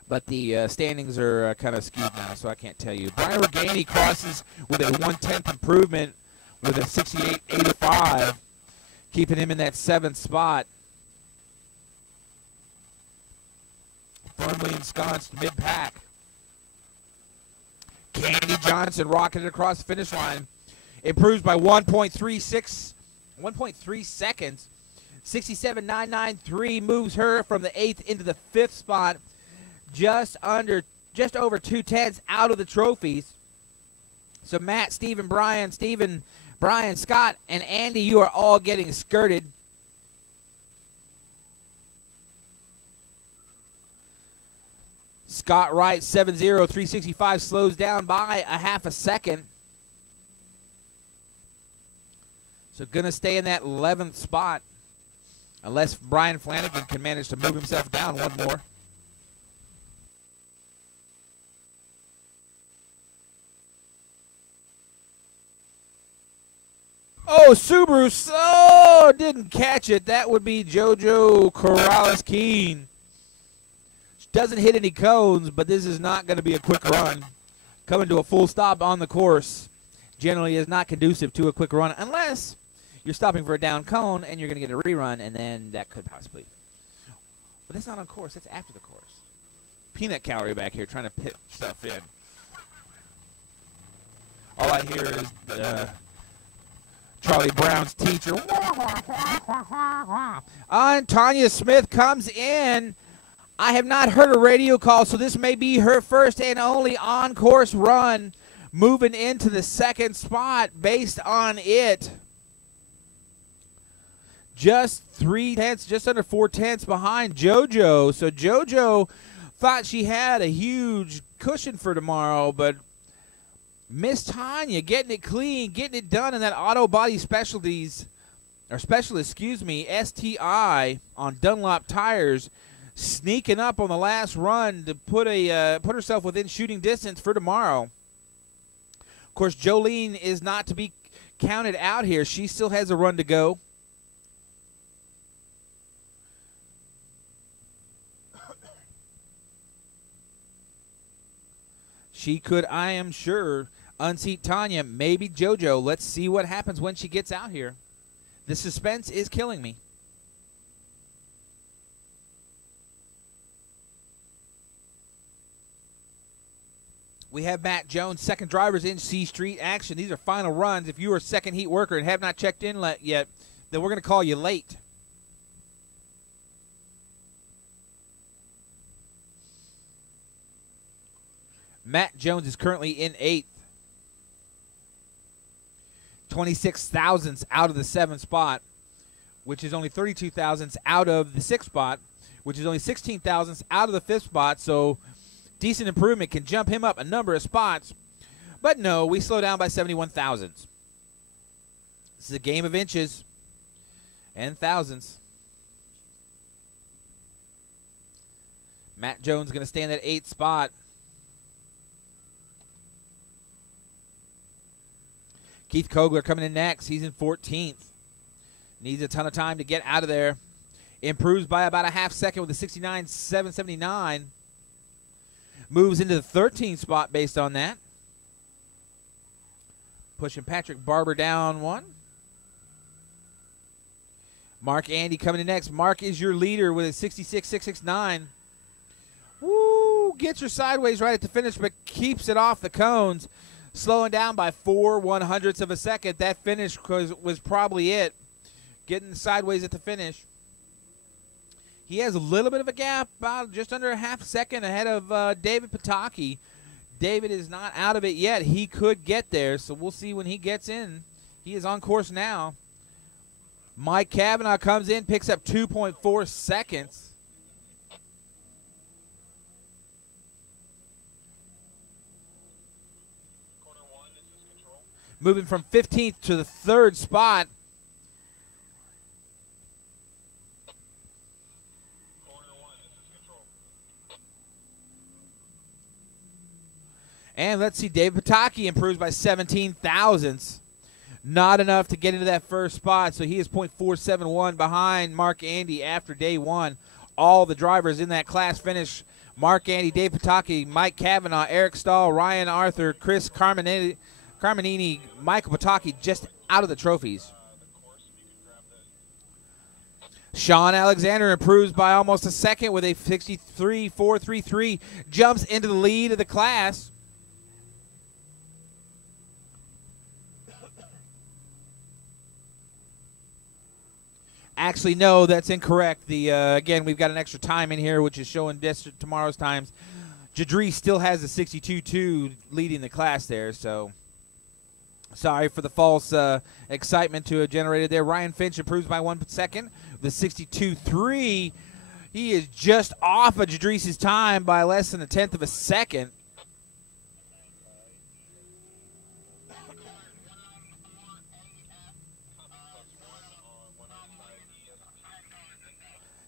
But the standings are kind of skewed now, so I can't tell you. Brian Reganey crosses with a 1/10 improvement with a 68.85, keeping him in that 7th spot. Firmly ensconced mid-pack. Candy Johnson rocketed across the finish line. Improves by 1.3 seconds. 67.993 moves her from the 8th into the 5th spot. Just over 2/10 out of the trophies. So Matt, Stephen, Brian, Scott, and Andy, you are all getting skirted. Scott Wright, 7.0365, slows down by a half a second. So going to stay in that 11th spot unless Brian Flanagan can manage to move himself down one more. Oh, Subaru, oh, didn't catch it. That would be JoJo Corrales-Keene. Doesn't hit any cones, but this is not going to be a quick run. Coming to a full stop on the course generally is not conducive to a quick run unless you're stopping for a down cone and you're going to get a rerun, and then that could possibly. But that's not on course. That's after the course. Peanut calorie back here trying to pit stuff in. All I hear is Charlie Brown's teacher. Tanya Smith comes in. I have not heard a radio call, so this may be her first and only on-course run, moving into the 2nd spot based on it. Just 3/10, just under 4/10 behind JoJo. So JoJo thought she had a huge cushion for tomorrow, but Miss Tanya getting it clean, getting it done in that auto body specialist, STI on Dunlop tires, sneaking up on the last run to put herself within shooting distance for tomorrow. Of course, Jolene is not to be counted out here. She still has a run to go. She could, I am sure, unseat Tanya, maybe JoJo. Let's see what happens when she gets out here. The suspense is killing me. We have Matt Jones, second drivers in C Street action. These are final runs. If you are a second heat worker and have not checked in yet, then we're going to call you late. Matt Jones is currently in 8th. 26 thousandths out of the 7th spot, which is only 32 thousandths out of the 6th spot, which is only 16 thousandths out of the 5th spot. So decent improvement can jump him up a number of spots. But no, we slow down by 71 thousandths. This is a game of inches and thousandths. Matt Jones going to stay in that 8th spot. Keith Kogler coming in next. He's in 14th. Needs a ton of time to get out of there. Improves by about a half second with a 69.779. Moves into the 13th spot based on that. Pushing Patrick Barber down one. Mark Andy coming in next. Mark is your leader with a 66.669. Woo! Gets her sideways right at the finish, but keeps it off the cones. slowing down by 4/100ths of a second. That finish was probably it. Getting sideways at the finish. He has a little bit of a gap, about just under a half second ahead of David Pataki. David is not out of it yet. He could get there, so we'll see when he gets in. He is on course now. Mike Cavanaugh comes in, picks up 2.4 seconds. Moving from 15th to the 3rd spot. And let's see, David Pataki improves by 17 thousandths. Not enough to get into that first spot, so he is .471 behind Mark Andy after day one. All the drivers in that class finish. Mark Andy, Dave Pataki, Mike Cavanaugh, Eric Stahl, Ryan Arthur, Chris Carmenini, Michael Pataki just out of the trophies. Sean Alexander improves by almost a second with a 63.433. Jumps into the lead of the class. Actually, no, that's incorrect. Again, we've got an extra time in here, which is showing tomorrow's times. Jadri still has a 62.2 leading the class there, so sorry for the false excitement to have generated there. Ryan Finch improves by 1 second. The 62.3, he is just off of Jadri's time by less than 1/10 of a second.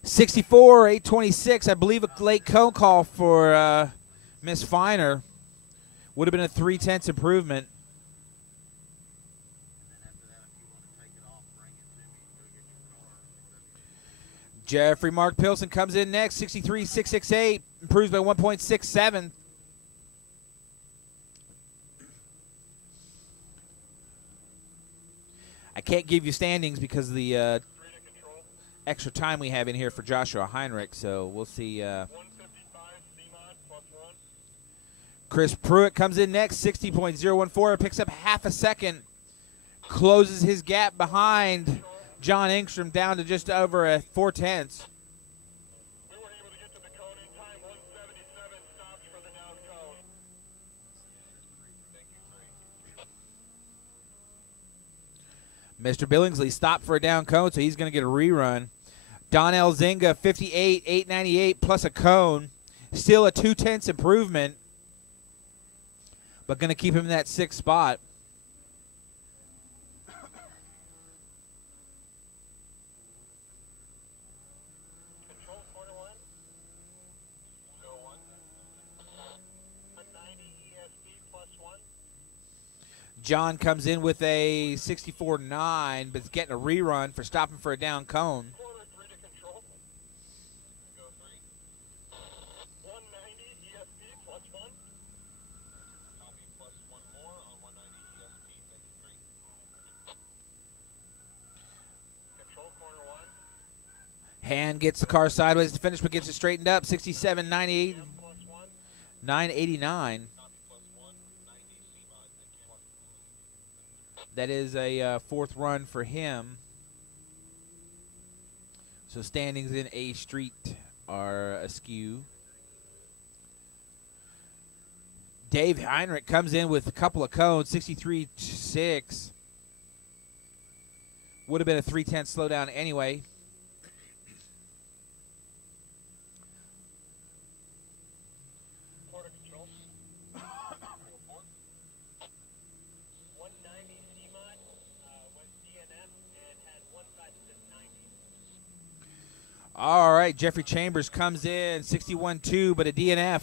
.64.826, I believe a late cone call for Miss Feiner. Would have been a 3/10 improvement. Jeffrey Mark Pilson comes in next, 63.668, improves by 1.67. I can't give you standings because of the extra time we have in here for Joshua Heinrich, so we'll see. Chris Pruitt comes in next, 60.014, picks up half a second, closes his gap behind John Engstrom down to just over a 4/10. We were able to get to the cone in time, 177 stops for the now cone. Thank you, Mr. Billingsley stopped for a down cone, so he's going to get a rerun. Donnell Zinga, 58.898 plus a cone. Still a 2/10 improvement, but going to keep him in that 6th spot. Control, corner one. Go one. 190 ESP plus one. John comes in with a 64.9, but is getting a rerun for stopping for a down cone. Corner three to control. Go three. 190 ESP plus one. Copy plus one more on 190 ESP. Thank you, three. Control, corner one. Hand gets the car sideways to finish, but gets it straightened up. 67.98, Plus one. 989. Copy plus one. 90 C-mod. Thank you. That is a 4th run for him. So standings in A Street are askew. Dave Heinrich comes in with a couple of cones, 63.6. Would have been a 3/10 slowdown anyway. Quarter control. 190 C-mod went DNF and had one side that says 90. All right, Jeffrey Chambers comes in, 61.2, but a DNF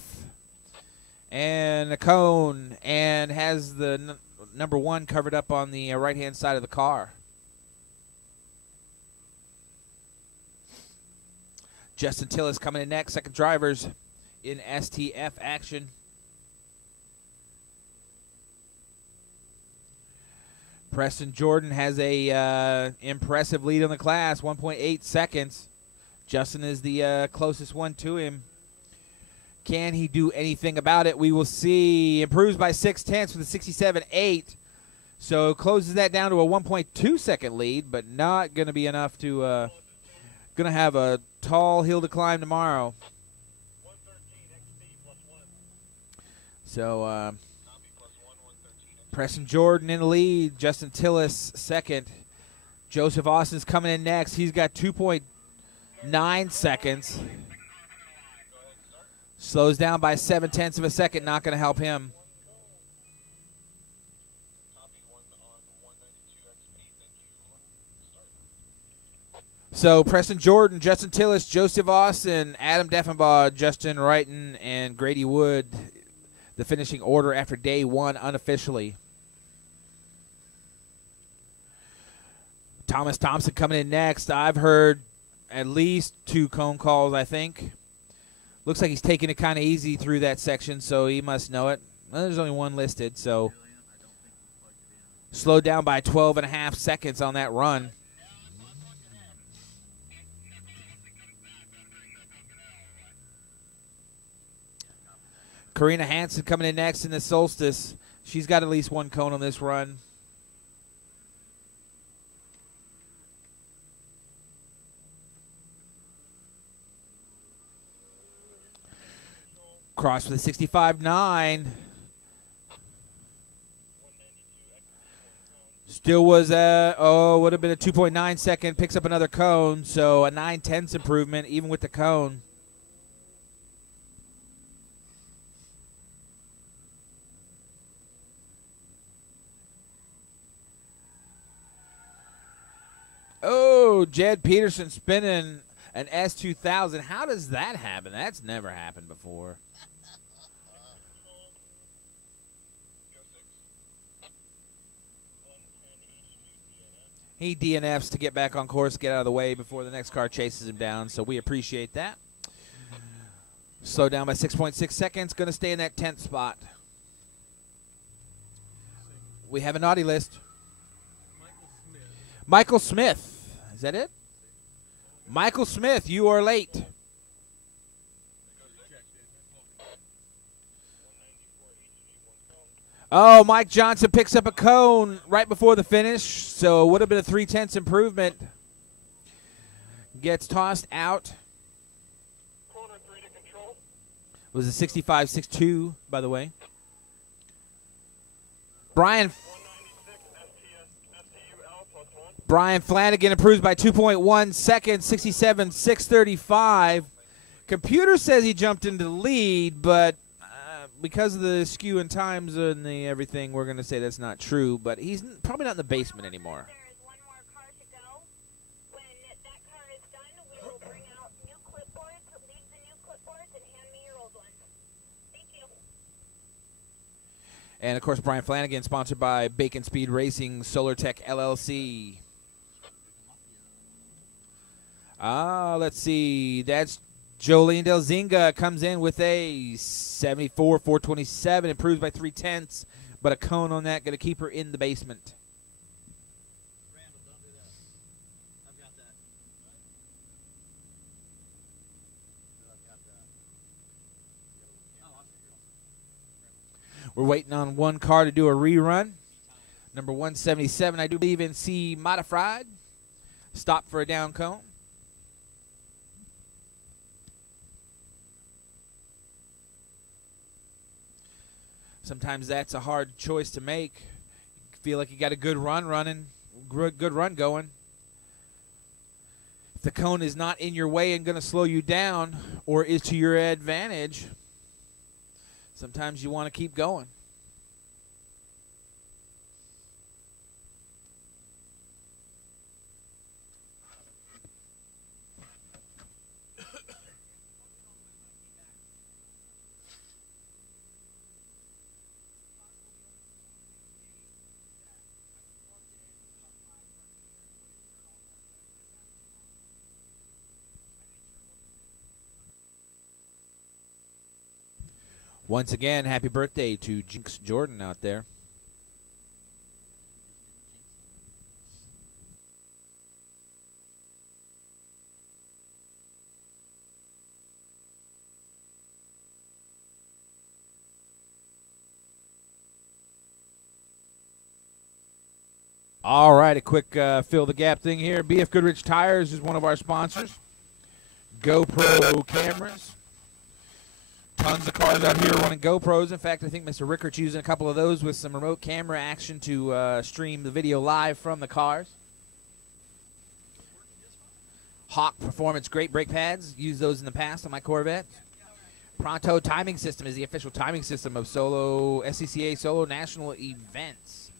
and a cone, and has the number 1 covered up on the right-hand side of the car. Justin Tillis coming in next, second drivers in STF action. Preston Jordan has a impressive lead on the class, 1.8 seconds. Justin is the closest one to him. Can he do anything about it? We will see. Improves by 0.6 with a 67.8. So closes that down to a 1.2 second lead, but not going to be enough to going to have a tall hill to climb tomorrow. 113 XP plus 1. So Copy plus 1, 113. Preston Jordan in the lead. Justin Tillis second. Joseph Austin's coming in next. He's got 2.9 seconds. Slows down by 0.7 of a second. Not going to help him. Copy 1 on 192 XP. Thank you. Start. So Preston Jordan, Justin Tillis, Joseph Austin, Adam Deffenbaugh, Justin Wrighton, and Grady Wood, the finishing order after day one unofficially. Thomas Thompson coming in next. I've heard at least 2 cone calls, I think. Looks like he's taking it kind of easy through that section, so he must know it. Well, there's only 1 listed, so slowed down by 12.5 seconds on that run. Karina Hansen coming in next in the Solstice. She's got at least 1 cone on this run. Cross with a 65.9. Still was would have been a 2.9 second. Picks up another cone, so a 9/10 improvement even with the cone. Oh, Jed Peterson spinning an S2000. How does that happen? That's never happened before. He DNFs to get back on course, get out of the way before the next car chases him down, so we appreciate that. Slow down by 6.6 seconds, going to stay in that 10th spot. We have a naughty list. Michael Smith. Is that it? Michael Smith, you are late. Oh, Mike Johnson picks up a cone right before the finish, so it would have been a 0.3 improvement. Gets tossed out. Corner 3 to control. It was a 65.62, by the way. Brian 196 STUL plus 1. Brian Flanagan improves by 2.1 seconds, 67.635. Computer says he jumped into the lead, but because of the skew in times and the everything, we're going to say that's not true. But he's probably not in the basement anymore. There is 1 more car to go. When that car is done, we will bring out new clipboards, leave the new clipboards, and hand me your old ones. Thank you. And, of course, Brian Flanagan, sponsored by Bacon Speed Racing, Solar Tech LLC. Let's see. That's Jolene Delzinga comes in with a 74.427, improves by 0.3, but a cone on that, going to keep her in the basement. Randall, don't do that. I've got that. I've got that. Oh, I'll We're waiting on 1 car to do a rerun. Number 177, I do believe in C Modified. Stop for a down cone. Sometimes that's a hard choice to make. You feel like you got a good run going. If the cone is not in your way and going to slow you down or is to your advantage, sometimes you want to keep going. Once again, happy birthday to Jinx Jordan out there. All right, a quick fill the gap thing here. BF Goodrich Tires is one of our sponsors. GoPro cameras. Tons of cars out here running GoPros. In fact, I think Mr. Rickert's using a couple of those with some remote camera action to stream the video live from the cars. Hawk Performance great brake pads. Used those in the past on my Corvette. Pronto Timing System is the official timing system of SCCA Solo National Events.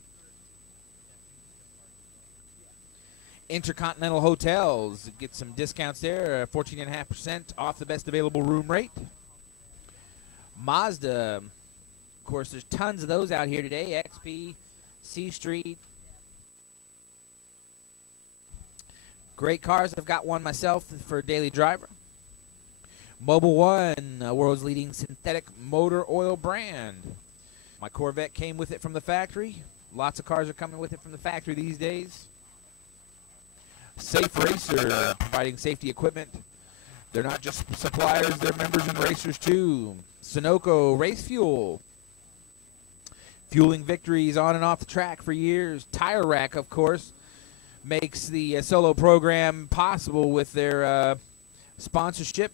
Intercontinental Hotels. Get some discounts there. 14.5% off the best available room rate. Mazda. Of course, there's tons of those out here today. XP, C Street. Great cars. I've got one myself for a daily driver. Mobil One, world's leading synthetic motor oil brand. My Corvette came with it from the factory. Lots of cars are coming with it from the factory these days. Safe Racer, providing safety equipment. They're not just suppliers, they're members and racers too. Sunoco Race Fuel. Fueling victories on and off the track for years. Tire Rack, of course, makes the Solo program possible with their sponsorship.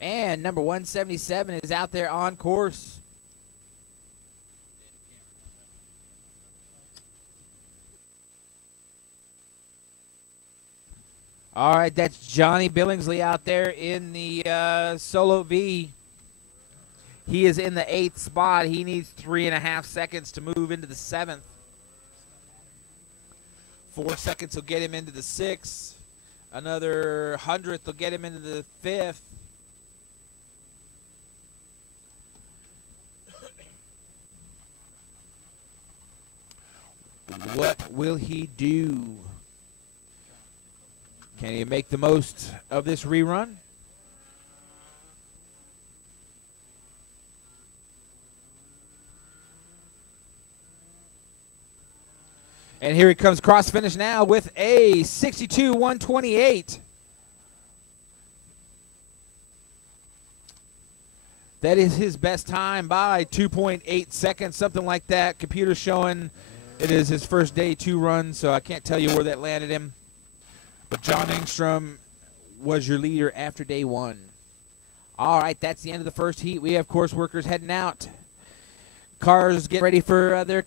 And number 177 is out there on course. All right, that's Johnny Billingsley out there in the Solo V. He is in the 8th spot. He needs 3.5 seconds to move into the 7th. 4 seconds will get him into the 6th. Another 100th will get him into the 5th. What will he do? Can he make the most of this rerun? And here he comes cross finish now with a 62-128. That is his best time by 2.8 seconds, something like that. Computer showing it is his first day 2 run, so I can't tell you where that landed him. But John Engstrom was your leader after day 1. All right, that's the end of the first heat. We have course workers heading out. Cars get ready for their